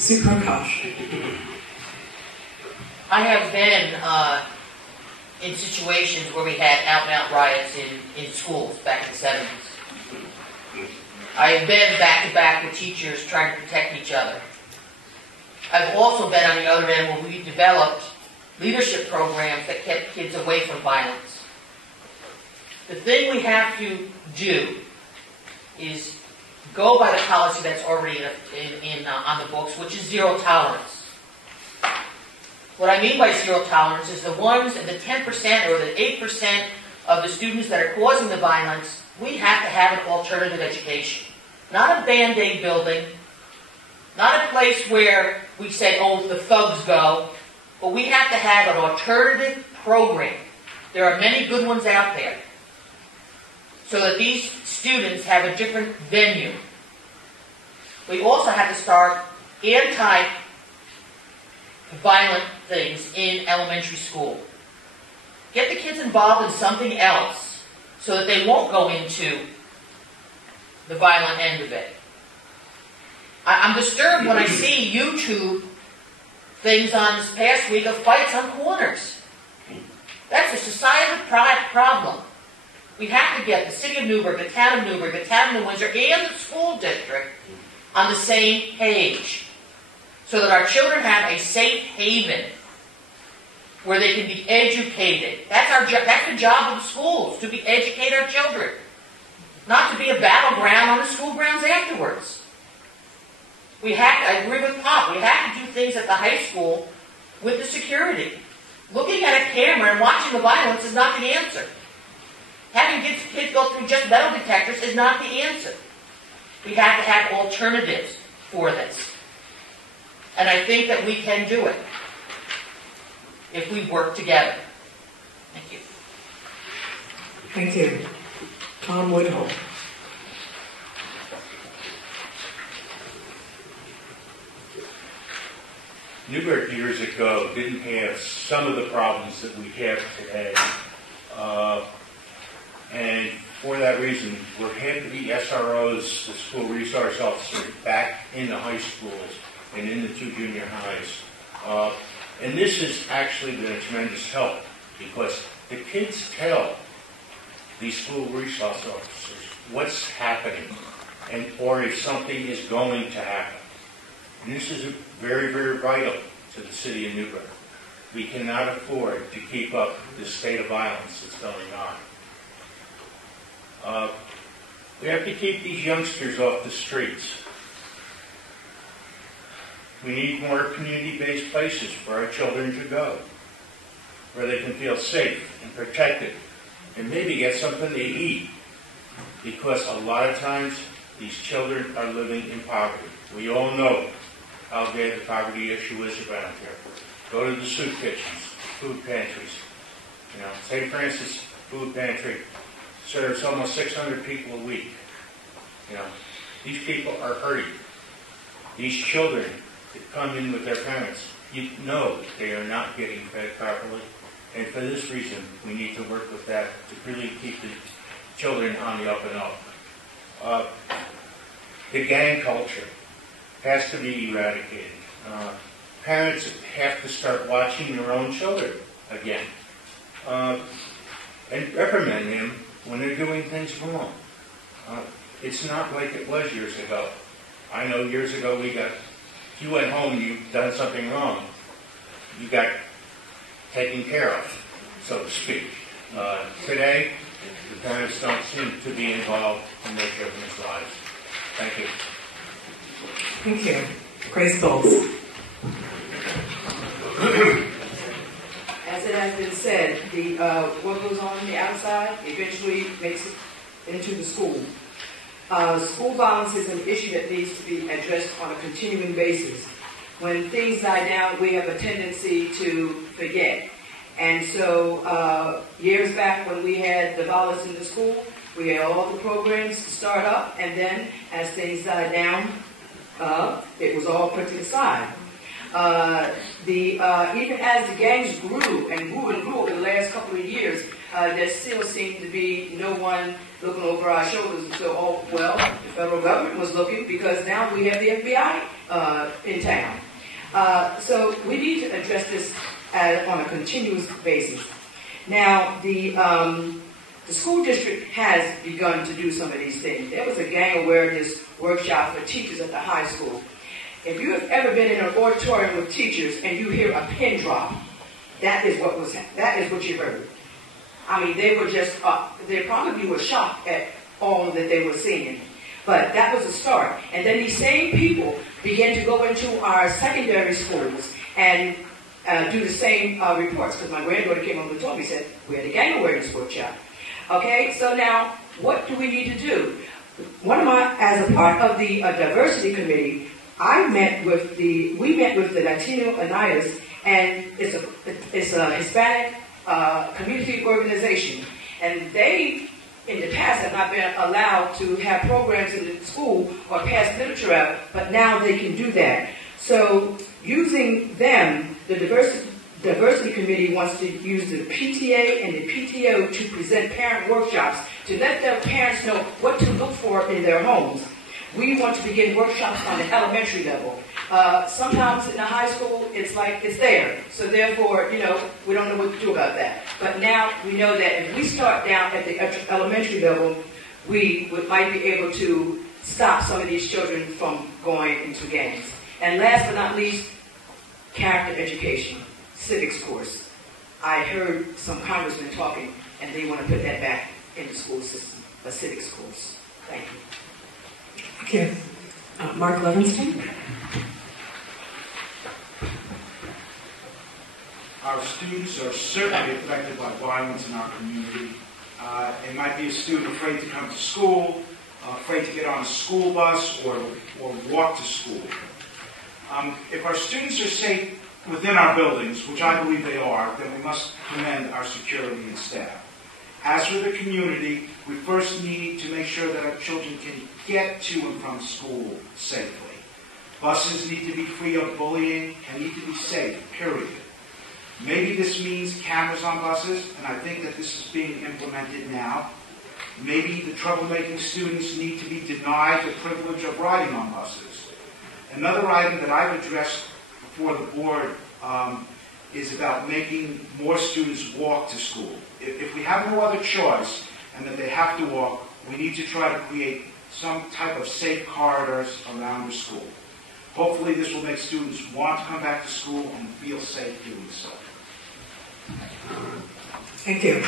Sue Prokosch. I have been in situations where we had out-and-out riots in schools back in the 70s. I have been back-to-back with teachers trying to protect each other. I've also been on the other end where we developed leadership programs that kept kids away from violence. The thing we have to do is go by the policy that's already on the books, which is zero tolerance. What I mean by zero tolerance is the 10% or the 8% of the students that are causing the violence, we have to have an alternative education. Not a Band-Aid building, not a place where we say, oh, the thugs go, but we have to have an alternative program. There are many good ones out there, so that these students have a different venue. We also have to start anti-violent things in elementary school. Get the kids involved in something else so that they won't go into the violent end of it. I'm disturbed when I see YouTube things on this past week of fights on corners. That's a societal problem. We have to get the city of Newburgh, the town of Newburgh, the town of New Windsor, and the school district on the same page so that our children have a safe haven where they can be educated. That's the job of the schools, to be educate our children, not to be a battleground on the school grounds afterwards. I agree with Pop, we have to do things at the high school with the security. Looking at a camera and watching the violence is not the answer. Having kids go through just metal detectors is not the answer. We have to have alternatives for this. And I think that we can do it if we work together. Thank you. Thank you. Tom Woodhull. Newburgh years ago didn't have some of the problems that we have today. And for that reason, we're having the SROs, the school resource officers, back in the high schools and in the 2 junior highs. And this has actually been a tremendous help because the kids tell these school resource officers what's happening or if something is going to happen. And this is very, very vital to the city of Newburgh. We cannot afford to keep up this state of violence that's going on. We have to keep these youngsters off the streets. We need more community-based places for our children to go, where they can feel safe and protected, and maybe get something to eat. Because a lot of times, these children are living in poverty. We all know how bad the poverty issue is around here. Go to the soup kitchens, food pantries. St. Francis Food Pantry serves almost 600 people a week. These people are hurting. These children that come in with their parents, you know they are not getting fed properly. And for this reason, we need to work with that to really keep the children on the up and up. The gang culture has to be eradicated. Parents have to start watching their own children again and reprimand them when they're doing things wrong. It's not like it was years ago. I know years ago if you went home and you'd done something wrong, you got taken care of, so to speak. Today, the parents don't seem to be involved in their children's lives. Thank you. Thank you. Grace Bowles. As it has been said, what goes on the outside eventually makes it into the school. School violence is an issue that needs to be addressed on a continuing basis. When things die down, we have a tendency to forget. And so years back when we had the violence in the school, we had all the programs start up, and then as things died down, it was all put to the side. Even as the gangs grew and grew and grew over the last couple of years, there still seemed to be no one looking over our shoulders until, the federal government was looking, because now we have the FBI in town. So we need to address this on a continuous basis. Now, the school district has begun to do some of these things. There was a gang awareness workshop for teachers at the high school. If you have ever been in an auditorium with teachers and you hear a pin drop, that is what you heard. I mean, they were just, they probably were shocked at all that they were seeing. But that was a start. And then these same people began to go into our secondary schools and do the same reports. Because my granddaughter came over and told me, said, we had a gang awareness workshop. Okay, so now, what do we need to do? As a part of the diversity committee, we met with the Latino Unitas, and it's a Hispanic community organization. And they, in the past, have not been allowed to have programs in the school or pass literature out, but now they can do that. So using them, the Diversity Committee wants to use the PTA and the PTO to present parent workshops to let their parents know what to look for in their homes. We want to begin workshops on the elementary level. Sometimes in the high school, it's like it's there. So therefore, we don't know what to do about that. But now we know that if we start down at the elementary level, we might be able to stop some of these children from going into gangs. And last but not least, character education, civics course. I heard some congressmen talking, and they want to put that back in the school system, a civics course. Thank you. Thank you. Mark Levinstein. Our students are certainly affected by violence in our community. It might be a student afraid to come to school, afraid to get on a school bus or walk to school. If our students are safe within our buildings, which I believe they are, then we must commend our security and staff. As for the community, we first need to make sure that our children can get to and from school safely. Buses need to be free of bullying and need to be safe, period. Maybe this means cameras on buses, and I think that this is being implemented now. Maybe the troublemaking students need to be denied the privilege of riding on buses. Another item that I've addressed before the board is about making more students walk to school. If we have no other choice and that they have to walk, we need to try to create some type of safe corridors around the school. Hopefully this will make students want to come back to school and feel safe doing so. Thank you.